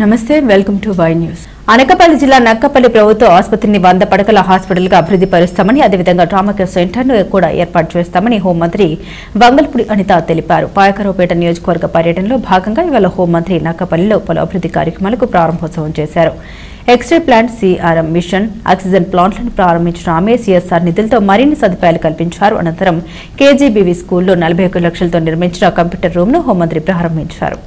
నమస్తే welcome to Y news. Anakapalli జిల్లా నక్కపల్లి ప్రభుత్వ ఆసుపత్రిని 100 పడకల హాస్పిటల్గా అభివృద్ధి పరుస్తామని, అదేవిధంగా ట్రామా కేర్ సెంటర్ను కూడా ఏర్పాటు చేస్తామని హోంమంత్రి వంగల్పూడి అనిత తెలిపారు. పాయకరావుపేట నియోజకవర్గ పర్యటనలో భాగంగా ఇవాళ హోంమంత్రి నక్కపల్లిలో పలు అభివృద్ధి కార్యక్రమాలకు ప్రారంభోత్సవం చేశారు. X ray plant, CRM machine, oxygen ప్లాంట్లను ప్రారంభించిన ఆమె సిఎస్ఆర్ నిధులతో మరిన్ని సదుపాయాలు కల్పించారు. అనంతరం కేజీబీవీ స్కూల్లో 41 లక్షలతో నిర్మించిన కంప్యూటర్ రూమ్ను హోంమంత్రి ప్రారంభించారు.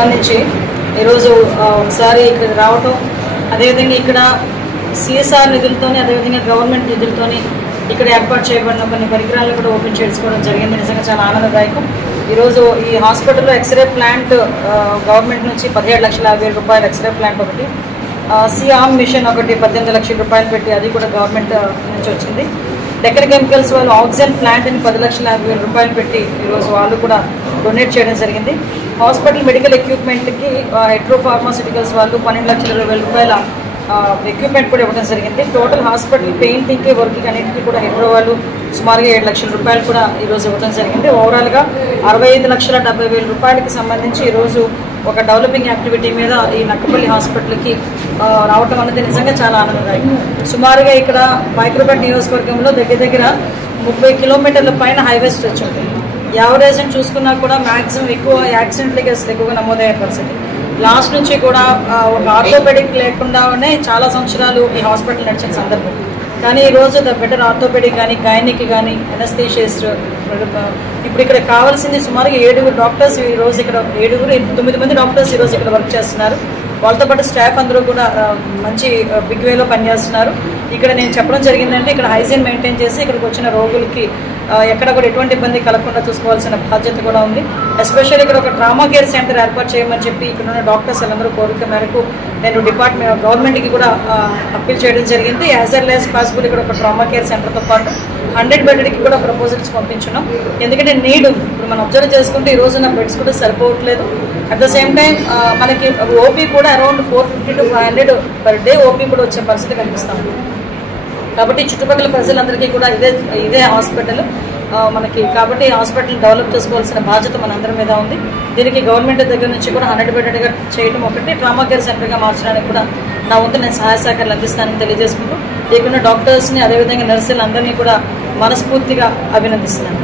సంబంధించి ఈరోజు ఒకసారి ఇక్కడ రావటం, అదేవిధంగా ఇక్కడ సిఎస్ఆర్ నిధులతోని అదేవిధంగా గవర్నమెంట్ నిధులతోని ఇక్కడ ఏర్పాటు చేయబడిన కొన్ని పరికరాలను కూడా ఓపెన్ చేసుకోవడం జరిగింది. నిజంగా చాలా ఆనందదాయకం. ఈరోజు ఈ హాస్పిటల్లో ఎక్స్రే ప్లాంట్ గవర్నమెంట్ నుంచి 17,50,000 రూపాయలు ఎక్స్రే ప్లాంట్ ఒకటి, సిఆర్మ్ మిషన్ ఒకటి 18 లక్షల రూపాయలు పెట్టి అది కూడా గవర్నమెంట్ నుంచి వచ్చింది. డెక్కన్ కెమికల్స్ వాళ్ళు ఆక్సిజన్ ప్లాంట్ని 10,50,000 రూపాయలు పెట్టి ఈరోజు వాళ్ళు కూడా డొనేట్ చేయడం జరిగింది. హాస్పిటల్ మెడికల్ ఎక్విప్మెంట్కి హెట్రో ఫార్మాస్యూటికల్స్ వాళ్ళు 12,20,000 రూపాయల ఎక్విప్మెంట్ కూడా ఇవ్వడం జరిగింది. టోటల్ హాస్పిటల్ పెయింటింగ్కి వర్క్కి అన్నింటికి కూడా హెట్రో వాళ్ళు సుమారుగా 7 లక్షల రూపాయలు కూడా ఈరోజు ఇవ్వడం జరిగింది. ఓవరాల్గా 65,70,000 రూపాయలకి సంబంధించి ఈరోజు ఒక డెవలపింగ్ యాక్టివిటీ మీద ఈ నక్కపల్లి హాస్పిటల్కి రావటం అనేది నిజంగా చాలా ఆనందదాయకం. సుమారుగా ఇక్కడ మైక్రోపేట్ నియోజకవర్గంలో దగ్గర 30 కిలోమీటర్ల పైన హైవే స్ట్రెచ్ ఉంటుంది. యావరేజ్ చూసుకున్నా కూడా మ్యాక్సిమం ఎక్కువ యాక్సిడెంట్ కేసులు ఎక్కువగా నమోదయ్యే పరిస్థితి. లాస్ట్ నుంచి కూడా ఒక ఆర్థోపెడిక్ లేకుండానే చాలా సంవత్సరాలు ఈ హాస్పిటల్ నడిచిన సందర్భం. కానీ ఈరోజు ద బెటర్ ఆర్థోపెడిక్ కానీ గైనిక్ కానీ ఎనస్థీషియస్ట్ ఇప్పుడు ఇక్కడ కావాల్సింది సుమారుగా 7 డాక్టర్స్ ఈరోజు ఇక్కడ 9 మంది డాక్టర్స్ ఈరోజు ఇక్కడ వర్క్ చేస్తున్నారు. వాళ్ళతో పాటు స్టాఫ్ అందరూ కూడా మంచి బిగ్ వేలో పనిచేస్తున్నారు. ఇక్కడ నేను చెప్పడం జరిగిందంటే ఇక్కడ హైజీన్ మెయింటైన్ చేసి ఇక్కడికి వచ్చిన రోగులకి ఎక్కడ కూడా ఎటువంటి ఇబ్బంది కలగకుండా చూసుకోవాల్సిన బాధ్యత కూడా ఉంది. ఎస్పెషల్లీ ఇక్కడ ఒక ట్రామా కేర్ సెంటర్ ఏర్పాటు చేయమని చెప్పి ఇక్కడ ఉన్న డాక్టర్స్ అందరూ కోరిక మేరకు నేను గవర్నమెంట్కి కూడా అప్పీల్ చేయడం జరిగింది. యాజ్ ఎల్ యాజ్ పాసిబుల్ ఇక్కడ ఒక ట్రామా కేర్ సెంటర్తో పాటు 100 బెడ్కి కూడా ప్రపోజల్స్ పంపించున్నాం. ఎందుకంటే నీడ్ ఇప్పుడు మనం అబ్జర్వ్ చేసుకుంటే ఈ రోజున బెడ్స్ కూడా సరిపోవట్లేదు. అట్ ద సేమ్ టైం మనకి ఓపీ కూడా around 450 to 500 per day OP కూడా వచ్చే పరిస్థితి కనిపిస్తాం. కాబట్టి చుట్టుపక్కల ప్రజలందరికీ కూడా ఇదే హాస్పిటల్ మనకి, కాబట్టి హాస్పిటల్ డెవలప్ చేసుకోవాల్సిన బాధ్యత మనందరి మీద ఉంది. దీనికి గవర్నమెంట్ దగ్గర నుంచి కూడా 100 బెడ్గా చేయడం ఒకటి, ట్రామా కేర్ సెంటర్గా మార్చడానికి కూడా నా వంతు నేను సహాయ సహకారాలు అందిస్తానని తెలియజేసుకుంటూ ఇక్కడ డాక్టర్స్ని అదేవిధంగా నర్సులు అందరినీ కూడా మనస్ఫూర్తిగా అభినందిస్తున్నాను.